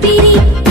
beanie.